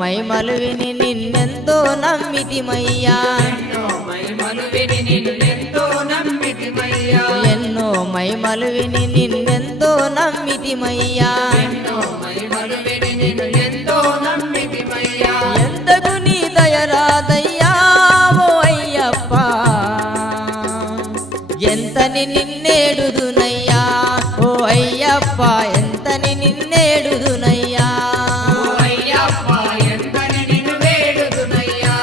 మైమలు విని నిన్నెంతో నమ్మితిమయ్యా ఎన్నో మైమలు విని నిన్నెంతో నమ్మితిమయ్యా ఎన్నో మైమలు విని నిన్నెంతో నమ్మితిమయ్యా ఎన్నో మైమలు విని నిన్నెంతో నమ్మితిమయ్యా ఎంతకు నీ దయరాదయ్యా ఓ అయ్యప్ప ఎంతని నిన్నేడుదునయ్యా ఓ అయ్యప్ప ఎంతని నిన్నేడుదునయ్యా ఓ అయ్యప్ప ఎంతని నిన్ను వేడుదునయ్యా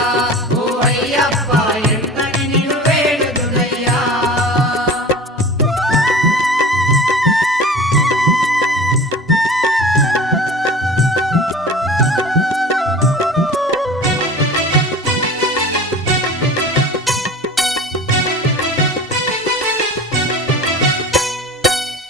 ఓ అయ్యప్ప ఎంతని నిన్ను వేడుదునయ్యా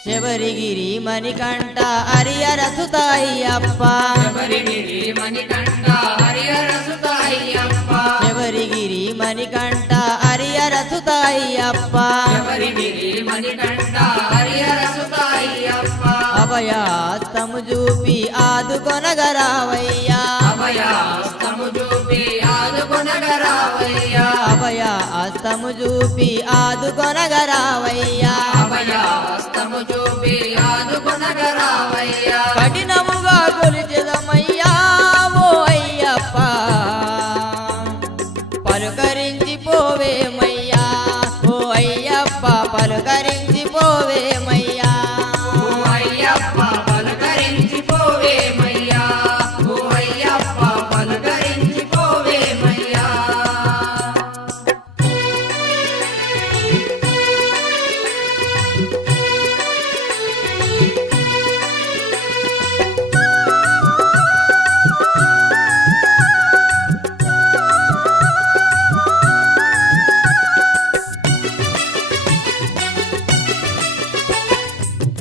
శబరిగిరి మణికంఠ హరియరసుత అయ్యప్ప శబరిగిరి మణికంఠ హరియరసుత అయ్యప్ప శబరిగిరి మణికంఠ హరియరసుత అయ్యప్ప శబరిగిరి మణికంఠ హరియరసుత అయ్యప్ప అభయాస్తము చూపి ఆదుకొనగరావయ్యా అభయాస్తము చూపి ఆదుకొనగరావయ్యా అభయాస్తము చూపి ఆదుకొనగరావయ్యా అభయాస్తము చూపి ఆదుకొనగరావయ్యా కఠినముగా కొలిచెదమయ్యా ఓ అయ్యప్ప పలుకరించి పోవేమయ్యా ఓ అయ్యప్ప పలుకరించి పోవేమయ్యా ఓ అయ్యప్ప పలుకరించి పోవేమయ్యా ఓ అయ్యప్ప పలుకరించి పోవేమయ్యా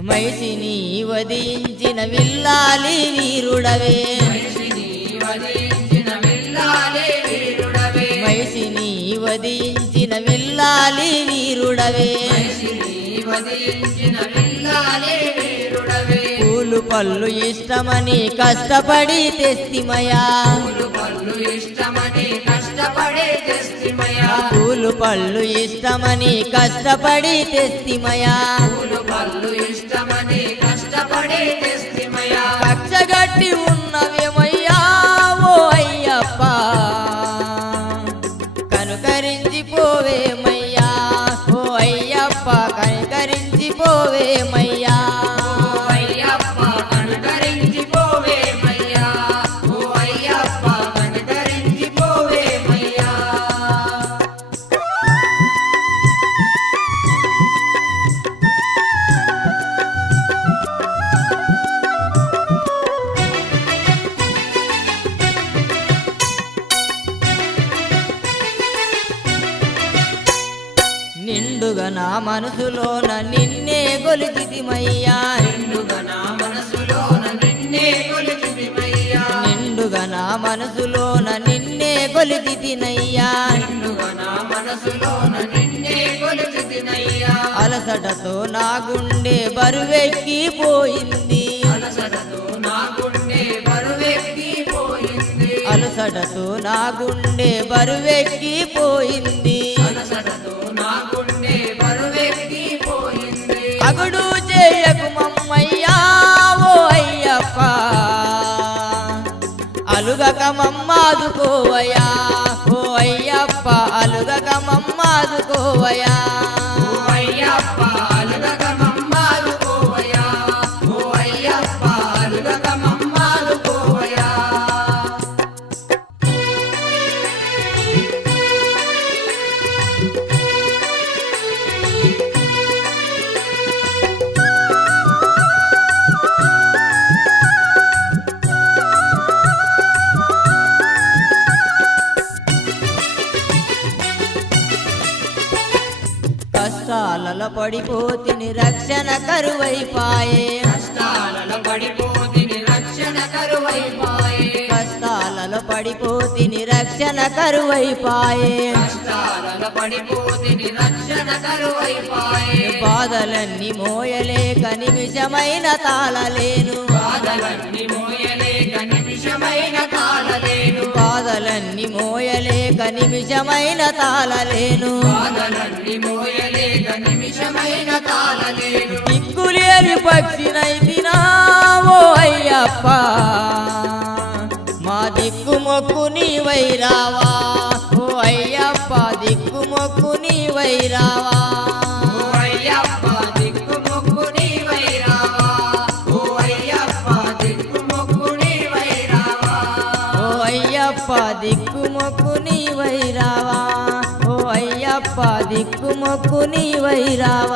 మైసిని వదించిన విల్లాలి వీరుడవే మనిషిని వధించిన విల్లాలే వీరుడవే మైసిని వదించిన విల్లాలి వీరుడవే మనిషిని వధించిన విల్లాలే వీరుడవే పూలు పళ్ళు ఇష్టమని కష్టపడి తెస్తిమయా పూలు పళ్ళు ఇష్టమని కష్టపడే తెస్తిమయా పూలు పళ్ళు ఇష్టమని కష్టపడి తెస్తిమయా పూలు పళ్ళు ఇష్టమని కష్టపడే తెస్తిమయా కక్షగట్టి ఉన్నవేమయ్యా ఓ అయ్యప్ప కనుకరించి పోవేమయ్యా ఓ అయ్యప్ప కనుకరించి పోవేమయ్యా ఓ అయ్యప్ప కనుకరించి పోవేమయ్యా ఓ అయ్యప్ప కనుకరించి పోవేమయ్యా నిండుగా నా మనసులోన నిన్నే గొలిచితిమయ్యా నిండుగా నా మనసులోన నిన్నే కొలిచితిమయ్యా నిండుగా నా మనసులోన నిన్నే గొలిచితినయ్యా నిండుగా నా మనసులోన నిన్నే కొలిచితినయ్యా అలసటతో నా గుండె బరువెక్కిపోయింది అలసటతో నా గుండె బరువెక్కిపోయింది అలసటతో నా గుండె బరువెక్కిపోయింది అలసటతో నా గుండె బరువెక్కిపోయింది అగుడు చేయకు మమ్మయ్యా ఓ అయ్యప్ప అలుగక మమ్మాదుకోవయా ఓ అయ్యప్ప అలుగక మమ్మాదుకోవయా ఓ అయ్యప్ప అలుగక మమ్మాదుకోవయా ఓ అయ్యప్ప అలుగక మమ్మాదుకోవయా కష్టాలలో పడిపోతిని రక్షణ కరువైపాయే కష్టాలలో పడిపోతిని రక్షణ కరువైపాయే కష్టాలలో పడిపోతిని రక్షణ కరువైపాయే కష్టాలలో పడిపోతిని రక్షణ కరువైపాయే బాధలన్నీ మోయలేక నిమిషమైన తాళలేను బాధలన్నీ మోయలేక నిమిషమైన నిమిషమైన తాళలేను బాధలన్నీ మోయలేక నిమిషమైన తాళలేను బాధలన్నీ మోయలేక నిమిషమైన తాళలేను దిక్కులేని పక్షినైతినా ఓ అయ్యప్ప మా దిక్కు మొక్కు నీవైరావా ఓ అయ్యప్ప దిక్కు మొక్కు నీవైరావా ఓ అయ్యప్ప దిక్కు మొక్కు నీవైరావా ఓ అయ్యప్ప దిక్కు మొక్కు నీవైరావా ఓ అయ్యప్ప దిక్కు మొక్కు నీవైరావా ఓ అయ్యప్ప దిక్కు మొక్కు నీవైరావా